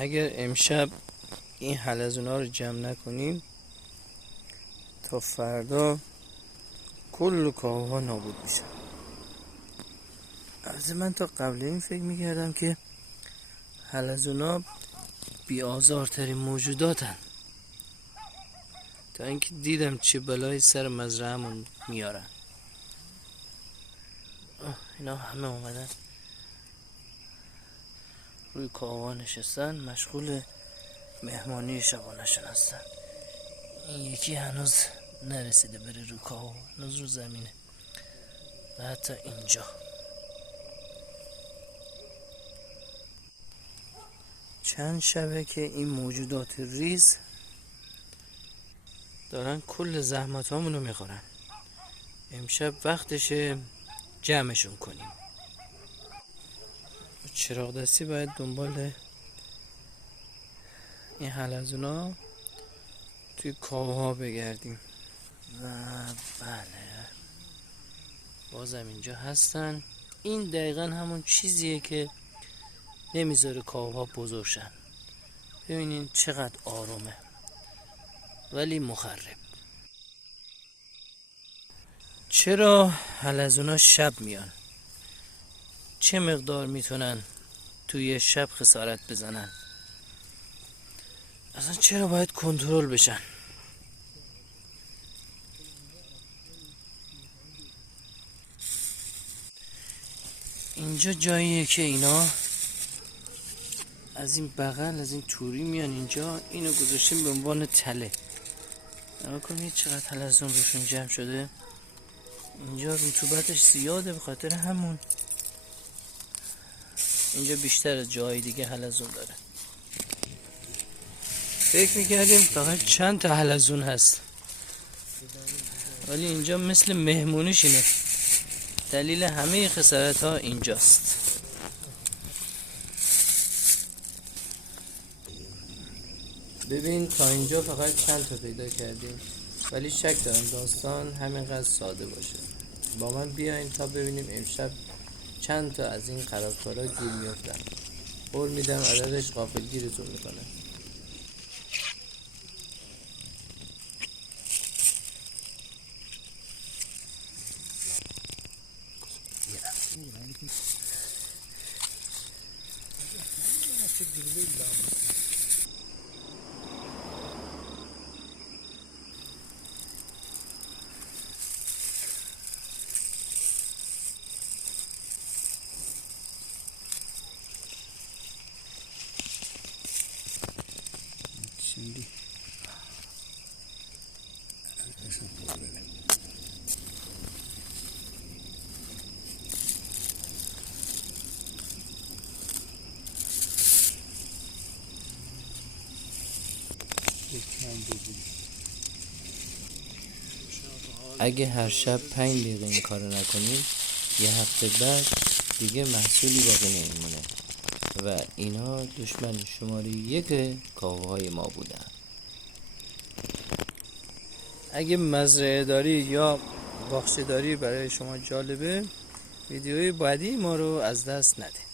اگر امشب این حلزونا رو جمع نکنیم تا فردا کل کاهوها نابود میشن. از من تا قبل این فکر میکردم که حلزونا بی‌آزارترین موجوداتن، تا اینکه دیدم چه بلایی سر مزرعه‌مون میارن. اینا همه اومدن روی کاهوها نشستن، مشغول مهمانی شبانه‌شون هستن. این یکی هنوز نرسیده بره رو کاهو، هنوز رو زمینه و حتی اینجا. چند شبه که این موجودات ریز دارن کل زحمت هامونو میخورن. امشب وقتشه جمعشون کنیم. چراغ دستی باید دنبال این حلزونا توی کاوها بگردیم. و بله، بازم اینجا هستن. این دقیقا همون چیزیه که نمیذاره کاوها بزرگ شن. ببینین چقدر آرومه ولی مخرب. چرا حلزونا شب میان؟ چه مقدار میتونن توی شب خسارت بزنن؟ اصلا چرا باید کنترل بشن؟ اینجا جاییه که اینا از این بغل، از این توری میان اینجا. اینو گذاشتیم به عنوان تله. نگاه کنید چقدر حلزون روشون جمع شده. اینجا رطوبتش زیاده، به خاطر همون اینجا بیشتر از جای دیگه حلزون داره. فکر میکردیم فقط چند تا حلزون هست، ولی اینجا مثل مهمونیشینه. دلیل همه خسارت ها اینجاست. ببین تا اینجا فقط چند تا پیدا کردیم، ولی شک دارم داستان همینقدر ساده باشه. با من بیاین تا ببینیم امشب چند تا از این خرابکارا گیر میافتن. قول میدم عددش غافلگیرتون میکنه. Şimdi اگه هر شب 5 دقیقه این کارو نکنیم، یه هفته بعد دیگه محصولی باقی نمیمونه و اینا دشمن شماره 1 کاوهای ما بودن. اگه مزرعه داری یا باغچه داری برای شما جالبه، ویدیوی بعدی ما رو از دست نده.